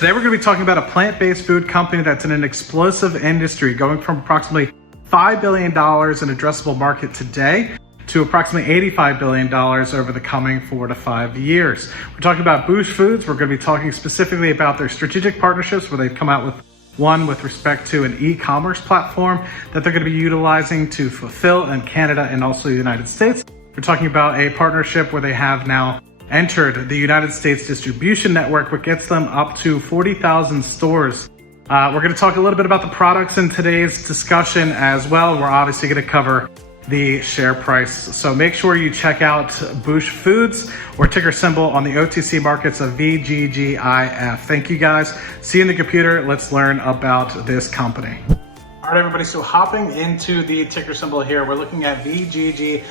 Today we're going to be talking about a plant-based food company that's in an explosive industry, going from approximately $5 billion in addressable market today to approximately $85 billion over the coming 4 to 5 years. We're talking about Boosh Foods. We're going to be talking specifically about their strategic partnerships, where they've come out with one with respect to an e-commerce platform that they're going to be utilizing to fulfill in Canada and also the United States. We're talking about a partnership where they have now entered the United States distribution network, which gets them up to 40,000 stores. We're going to talk a little bit about the products in today's discussion as well. We're obviously going to cover the share price. So make sure you check out Boosh Foods, or ticker symbol on the OTC markets of VGGIF. Thank you guys. See you in the computer. Let's learn about this company. All right, everybody. So hopping into the ticker symbol here, we're looking at VGGIF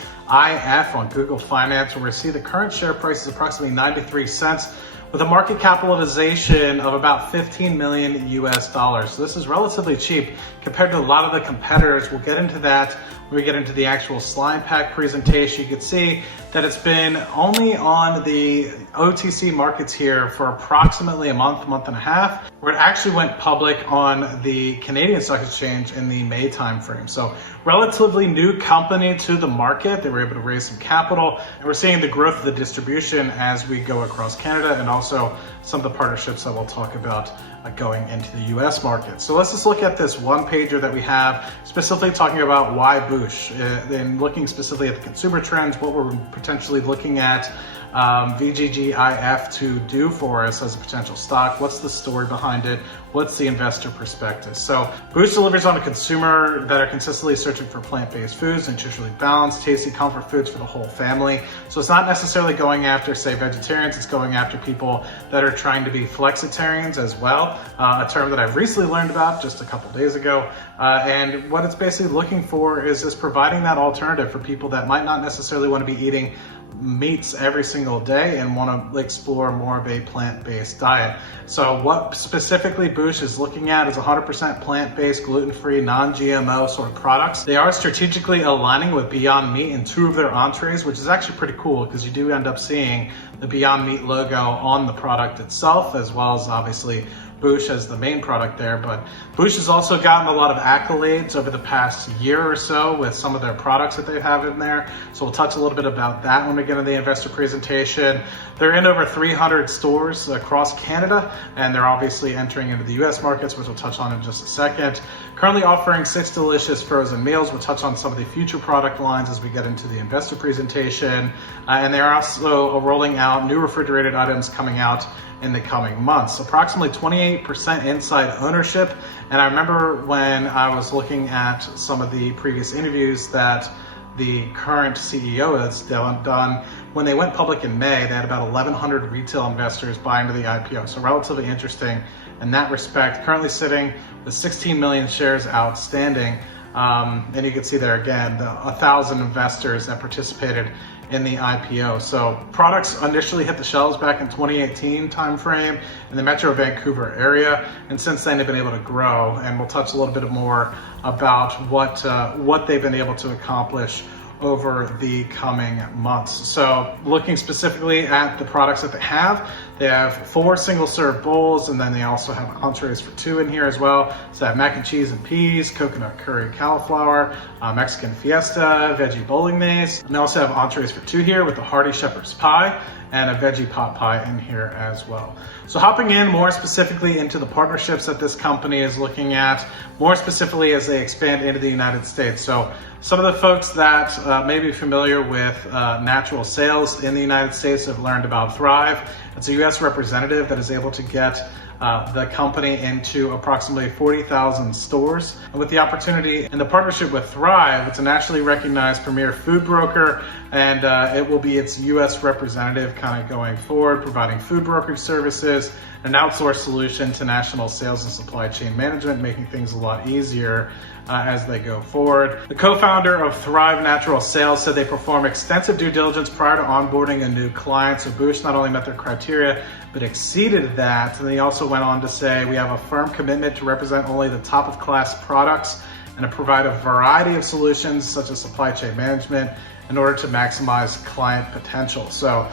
on Google Finance, where we see the current share price is approximately 93 cents with a market capitalization of about 15 million US dollars. So this is relatively cheap compared to a lot of the competitors. We'll get into that when we get into the actual slide pack presentation. You can see that it's been only on the OTC markets here for approximately a month and a half, where it actually went public on the Canadian Stock Exchange in the May timeframe. So relatively new company to the market. They were able to raise some capital, and we're seeing the growth of the distribution as we go across Canada, and also some of the partnerships that we'll talk about going into the US market. So let's just look at this one pager that we have, specifically talking about why Boosh, and looking specifically at the consumer trends, what we're potentially looking at VGGIF to do for us as a potential stock. What's the story behind it? What's the investor perspective? So Boosh delivers on a consumer that are consistently searching for plant-based foods, nutritionally balanced, tasty comfort foods for the whole family. So it's not necessarily going after, say, vegetarians. It's going after people that are trying to be flexitarians as well, a term that I've recently learned about just a couple days ago. And what it's basically looking for is just providing that alternative for people that might not necessarily want to be eating meats every single day and want to explore more of a plant-based diet. So what specifically Boosh is looking at is 100% plant-based, gluten-free, non-GMO sort of products. They are strategically aligning with Beyond Meat in 2 of their entrees, which is actually pretty cool because you do end up seeing the Beyond Meat logo on the product itself, as well as obviously Boosh as the main product there. But Boosh has also gotten a lot of accolades over the past year or so with some of their products that they have in there. So we'll touch a little bit about that when we get into the investor presentation. They're in over 300 stores across Canada, and they're obviously entering into the US markets, which we'll touch on in just a second. Currently offering 6 delicious frozen meals. We'll touch on some of the future product lines as we get into the investor presentation. And they're also rolling out new refrigerated items coming out in the coming months. Approximately 28% inside ownership. And I remember when I was looking at some of the previous interviews that the current CEO has done, when they went public in May, they had about 1,100 retail investors buy into the IPO. So relatively interesting in that respect. Currently sitting with 16 million shares outstanding. And you can see there again, the 1,000 investors that participated in the IPO. So products initially hit the shelves back in 2018 timeframe in the Metro Vancouver area, and since then they've been able to grow. And we'll touch a little bit more about what they've been able to accomplish over the coming months. So looking specifically at the products that they have 4 single-serve bowls, and then they also have entrees for 2 in here as well. So they have mac and cheese and peas, coconut curry cauliflower, Mexican fiesta, veggie bolognese, and they also have entrees for 2 here with the hearty shepherd's pie and a veggie pot pie in here as well. So hopping in more specifically into the partnerships that this company is looking at, more specifically as they expand into the United States. So some of the folks that may be familiar with natural sales in the United States have learned about Thrive. It's a US representative that is able to get the company into approximately 40,000 stores. And with the opportunity and the partnership with Thrive, it's a nationally recognized premier food broker, and it will be its US representative kind of going forward, providing food brokerage services, an outsourced solution to national sales and supply chain management, making things a lot easier as they go forward. The co-founder of Thrive Natural Sales said they perform extensive due diligence prior to onboarding a new client. So Boosh not only met their criteria, but exceeded that. And he also went on to say, we have a firm commitment to represent only the top of class products and to provide a variety of solutions such as supply chain management in order to maximize client potential. So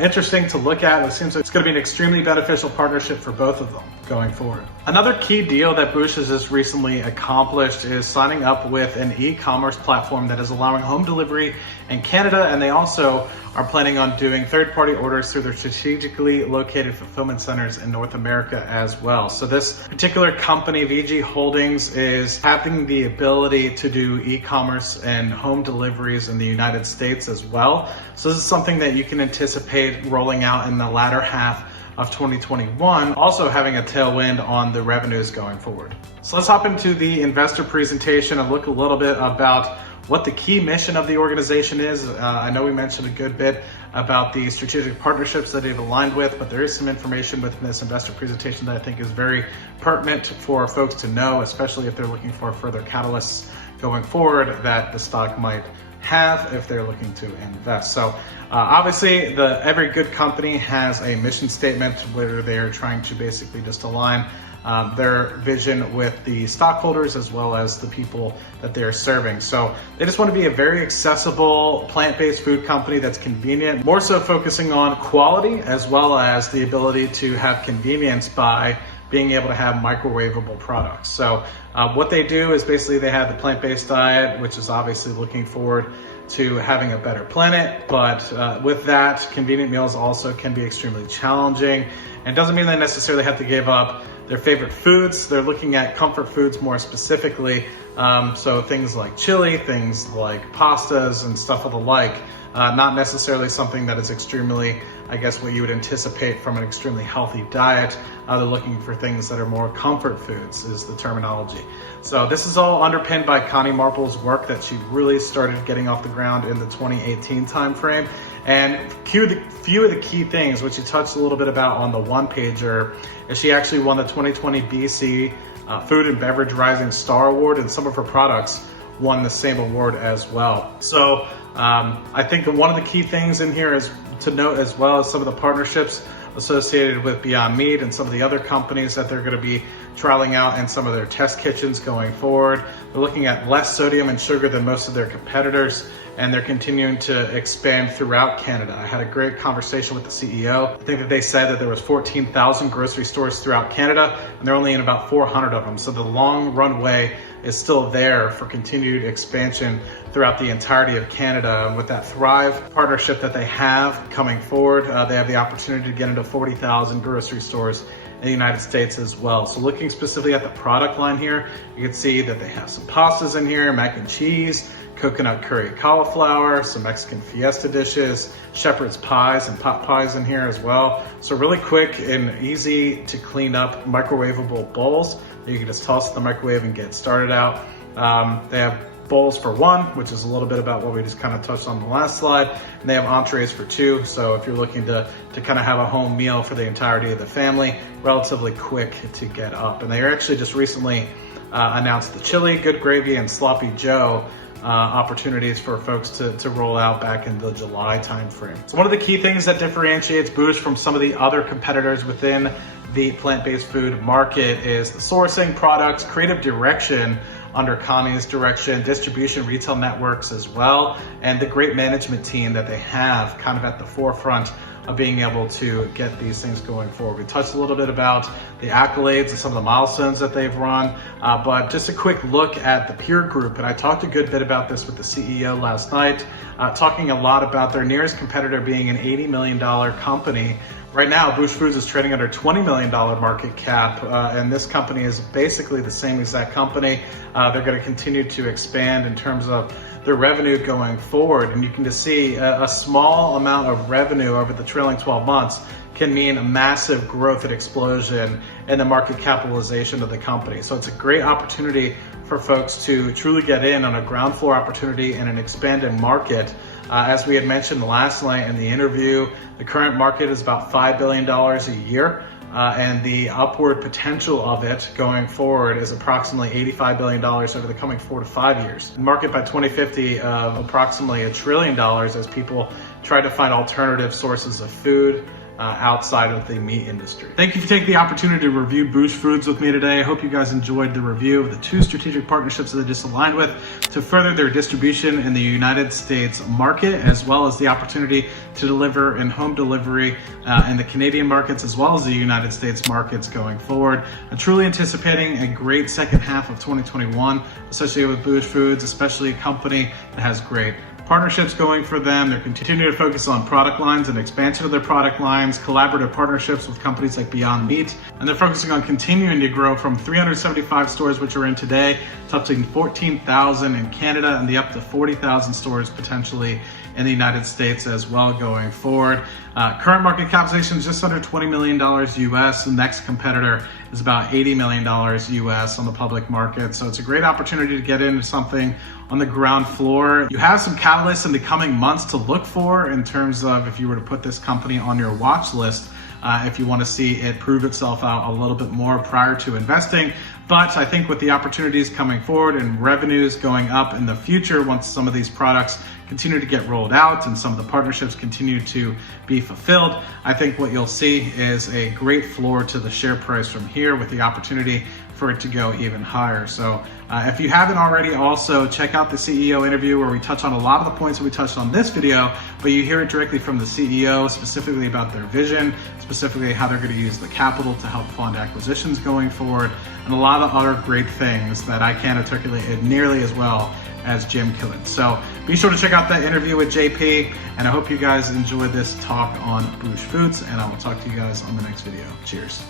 interesting to look at. It seems like it's going to be an extremely beneficial partnership for both of them going forward. Another key deal that Boosh has just recently accomplished is signing up with an e-commerce platform that is allowing home delivery in Canada, and they also are planning on doing third-party orders through their strategically located fulfillment centers in North America as well. So this particular company, VG Holdings, is having the ability to do e-commerce and home deliveries in the United States as well. So this is something that you can anticipate rolling out in the latter half of 2021, also having a tailwind on the revenues going forward. So let's hop into the investor presentation and look a little bit about what the key mission of the organization is. I know we mentioned a good bit about the strategic partnerships that they've aligned with, but there is some information within this investor presentation that I think is very pertinent for folks to know, especially if they're looking for further catalysts going forward that the stock might have if they're looking to invest. So obviously every good company has a mission statement where they're trying to basically just align their vision with the stockholders as well as the people that they're serving. So they just want to be a very accessible plant-based food company that's convenient, more so focusing on quality as well as the ability to have convenience by being able to have microwavable products. So what they do is basically they have the plant-based diet, which is obviously looking forward to having a better planet. But with that, convenient meals also can be extremely challenging. And it doesn't mean they necessarily have to give up their favorite foods. They're looking at comfort foods more specifically. So things like chili, things like pastas and stuff of the like. Not necessarily something that is extremely, I guess, what you would anticipate from an extremely healthy diet. They're looking for things that are more comfort foods is the terminology. So this is all underpinned by Connie Marple's work that she really started getting off the ground in the 2018 timeframe. And few of the key things, which she touched a little bit about on the one pager, is she actually won the 2020 BC Food and Beverage Rising Star Award, and some of her products won the same award as well. So I think that one of the key things in here is to note as well as some of the partnerships associated with Beyond Meat and some of the other companies that they're going to be trialing out in some of their test kitchens going forward. They're looking at less sodium and sugar than most of their competitors, and they're continuing to expand throughout Canada. I had a great conversation with the CEO. I think that they said that there was 14,000 grocery stores throughout Canada, and they're only in about 400 of them. So the long runway is still there for continued expansion throughout the entirety of Canada. And with that Thrive partnership that they have coming forward, they have the opportunity to get into 40,000 grocery stores in the United States as well. So looking specifically at the product line here, you can see that they have some pastas in here, mac and cheese, coconut curry cauliflower, some Mexican fiesta dishes, shepherd's pies and pot pies in here as well. So really quick and easy to clean up microwavable bowls that you can just toss in the microwave and get started out. They have bowls for one, which is a little bit about what we just kind of touched on the last slide. And they have entrees for two. So if you're looking to kind of have a home meal for the entirety of the family, relatively quick to get up. And they actually just recently announced the chili, good gravy, and sloppy Joe opportunities for folks to roll out back in the July timeframe. So one of the key things that differentiates Boosh from some of the other competitors within the plant-based food market is the sourcing, products, creative direction under Connie's direction, distribution, retail networks as well, and the great management team that they have kind of at the forefront of being able to get these things going forward. We touched a little bit about the accolades and some of the milestones that they've run, but just a quick look at the peer group. And I talked a good bit about this with the CEO last night, talking a lot about their nearest competitor being an $80 million company. Right now, Boosh Foods is trading under $20 million market cap, and this company is basically the same exact company. They're going to continue to expand in terms of their revenue going forward, and you can just see a small amount of revenue over the trailing 12 months can mean a massive growth and explosion in the market capitalization of the company. So it's a great opportunity for folks to truly get in on a ground floor opportunity in an expanded market. As we had mentioned last night in the interview, the current market is about $5 billion a year, and the upward potential of it going forward is approximately $85 billion over the coming 4 to 5 years. The market by 2050 of approximately $1 trillion as people try to find alternative sources of food outside of the meat industry. Thank you for taking the opportunity to review Boosh Foods with me today. I hope you guys enjoyed the review of the 2 strategic partnerships that they just aligned with to further their distribution in the United States market, as well as the opportunity to deliver in home delivery in the Canadian markets as well as the United States markets going forward. I'm truly anticipating a great second half of 2021 associated with Boosh Foods, especially a company that has great partnerships going for them. They're continuing to focus on product lines and expansion of their product lines, collaborative partnerships with companies like Beyond Meat, and they're focusing on continuing to grow from 375 stores, which are in today, to up to 14,000 in Canada and the up to 40,000 stores potentially in the United States as well going forward. Current market capitalization is just under $20 million US. The next competitor is about $80 million US on the public market. So it's a great opportunity to get into something on the ground floor. You have some catalysts in the coming months to look for in terms of if you were to put this company on your watch list, if you want to see it prove itself out a little bit more prior to investing. But I think with the opportunities coming forward and revenues going up in the future, once some of these products continue to get rolled out and some of the partnerships continue to be fulfilled, I think what you'll see is a great floor to the share price from here with the opportunity for it to go even higher. So if you haven't already, also check out the CEO interview where we touch on a lot of the points that we touched on this video, but you hear it directly from the CEO, specifically about their vision, specifically how they're going to use the capital to help fund acquisitions going forward, and a lot of other great things that I can't articulate it nearly as well as Jim could. So be sure to check out that interview with JP, and I hope you guys enjoyed this talk on Boosh Foods, and I will talk to you guys on the next video. Cheers.